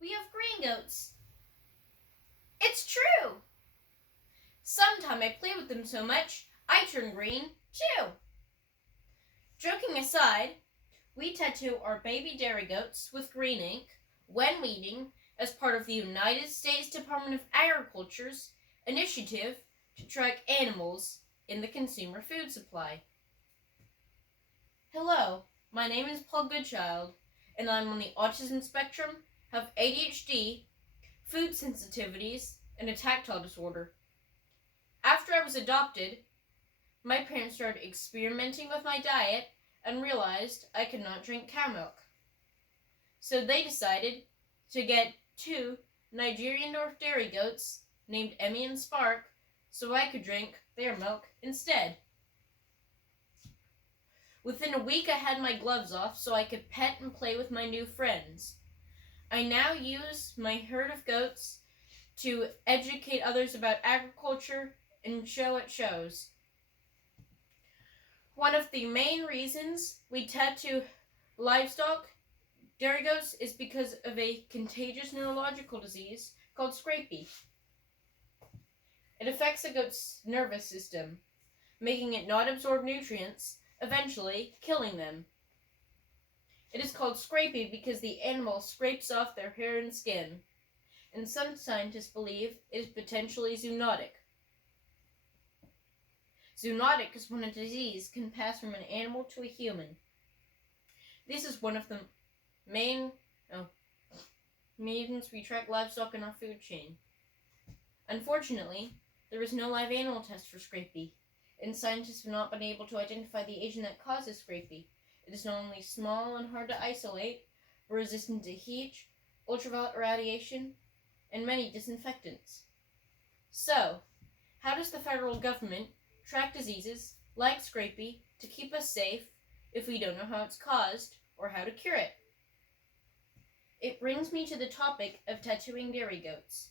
We have green goats. It's true! Sometime I play with them so much, I turn green, too. Joking aside, we tattoo our baby dairy goats with green ink when weaning as part of the United States Department of Agriculture's initiative to track animals in the consumer food supply. Hello, my name is Paul Goodchild, and I'm on the autism spectrum, have ADHD, food sensitivities, and a tactile disorder. After I was adopted, my parents started experimenting with my diet and realized I could not drink cow milk. So they decided to get 2 Nigerian North dairy goats named Emmy and Spark so I could drink their milk instead. Within a week I had my gloves off so I could pet and play with my new friends. I now use my herd of goats to educate others about agriculture and show at shows. One of the main reasons we tattoo livestock, dairy goats, is because of a contagious neurological disease called scrapie. It affects a goat's nervous system, making it not absorb nutrients, eventually killing them. It is called scrapie because the animal scrapes off their hair and skin, and some scientists believe it is potentially zoonotic. Zoonotic is when a disease can pass from an animal to a human. This is one of the main reasons we track livestock in our food chain. Unfortunately, there is no live animal test for scrapie, and scientists have not been able to identify the agent that causes scrapie. It is not only small and hard to isolate, but resistant to heat, ultraviolet radiation, and many disinfectants. So, how does the federal government track diseases like scrapie to keep us safe if we don't know how it's caused or how to cure it? It brings me to the topic of tattooing dairy goats.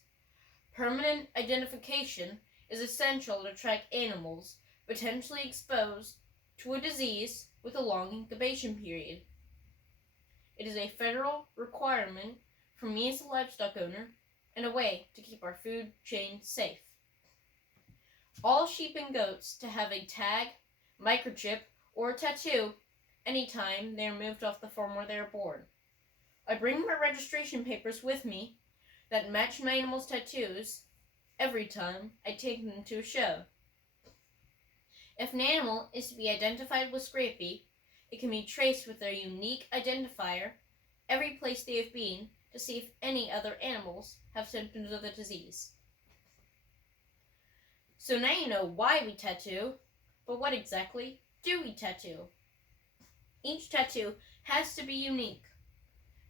Permanent identification is essential to track animals potentially exposed to a disease with a long incubation period. It is a federal requirement for me as a livestock owner and a way to keep our food chain safe. All sheep and goats to have a tag, microchip, or a tattoo anytime they are moved off the farm where they are born. I bring my registration papers with me that match my animal's tattoos every time I take them to a show. If an animal is to be identified with scrapie, it can be traced with their unique identifier every place they have been to see if any other animals have symptoms of the disease. So now you know why we tattoo, but what exactly do we tattoo? Each tattoo has to be unique.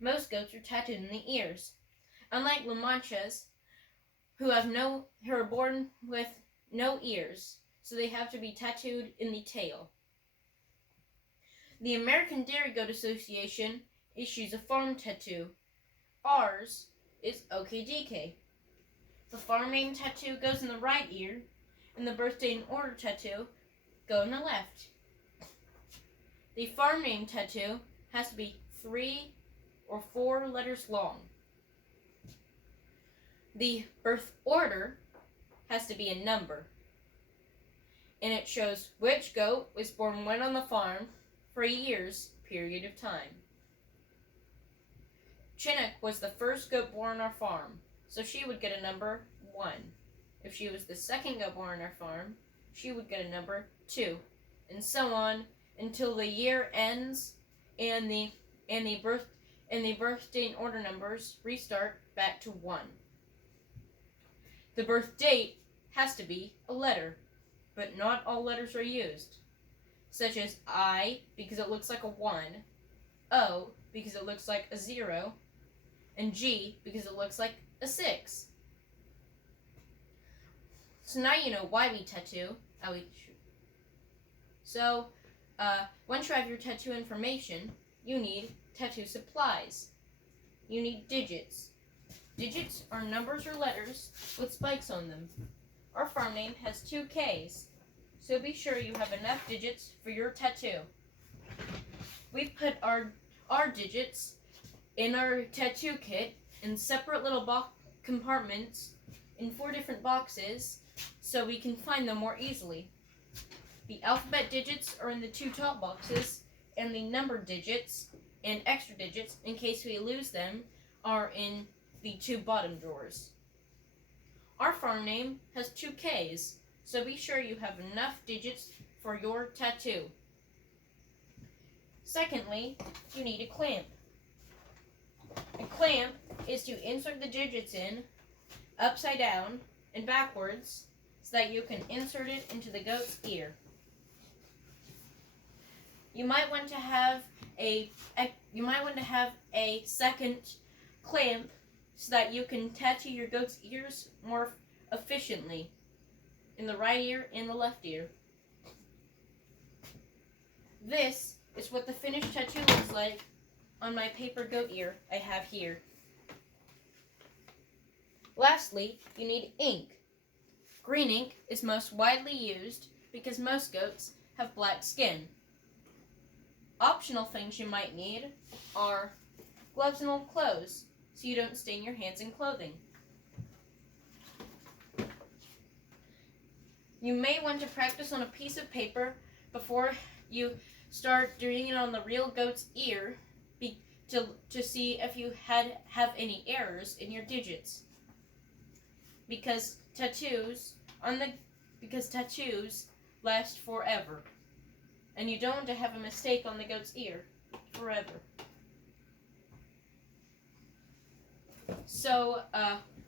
Most goats are tattooed in the ears, unlike La Manchas, who are born with no ears, so they have to be tattooed in the tail. The American Dairy Goat Association issues a farm tattoo. Ours is OKDK. The farm name tattoo goes in the right ear, and the birthday and order tattoo go in the left. The farm name tattoo has to be 3 or 4 letters long. The birth order has to be a number, and it shows which goat was born when on the farm for a year's period of time. Chinook was the first goat born on our farm, so she would get a number 1. If she was the second goat born on our farm, she would get a number 2, and so on until the year ends and the birthday and order numbers restart back to 1. The birth date has to be a letter, but not all letters are used, such as I because it looks like a 1, O because it looks like a 0, and G because it looks like a 6. So now you know why we tattoo. So, once you have your tattoo information, you need tattoo supplies. You need digits. Digits are numbers or letters with spikes on them. Our farm name has 2 Ks, so be sure you have enough digits for your tattoo. We put our digits in our tattoo kit in separate little compartments in 4 different boxes so we can find them more easily. The alphabet digits are in the 2 top boxes, and the number digits and extra digits, in case we lose them, are in the 2 bottom drawers. Our farm name has 2 Ks, so be sure you have enough digits for your tattoo. Secondly, you need a clamp. A clamp is to insert the digits in upside down and backwards so that you can insert it into the goat's ear. You might want to have a second clamp so that you can tattoo your goat's ears more efficiently in the right ear and the left ear. This is what the finished tattoo looks like on my paper goat ear I have here. Lastly, you need ink. Green ink is most widely used because most goats have black skin. Optional things you might need are gloves and old clothes so you don't stain your hands in clothing. You may want to practice on a piece of paper before you start doing it on the real goat's ear to see if you have any errors in your digits. Because tattoos last forever, and you don't want to have a mistake on the goat's ear forever. So,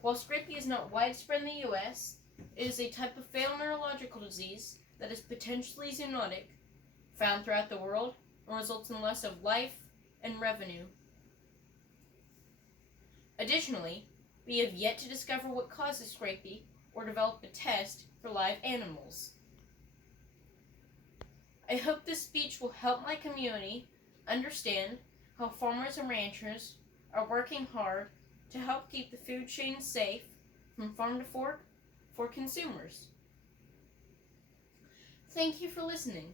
while scrapie is not widespread in the U.S., it is a type of fatal neurological disease that is potentially zoonotic, found throughout the world, and results in loss of life and revenue. Additionally, we have yet to discover what causes scrapie or develop a test for live animals. I hope this speech will help my community understand how farmers and ranchers are working hard to help keep the food chain safe from farm to fork for consumers. Thank you for listening.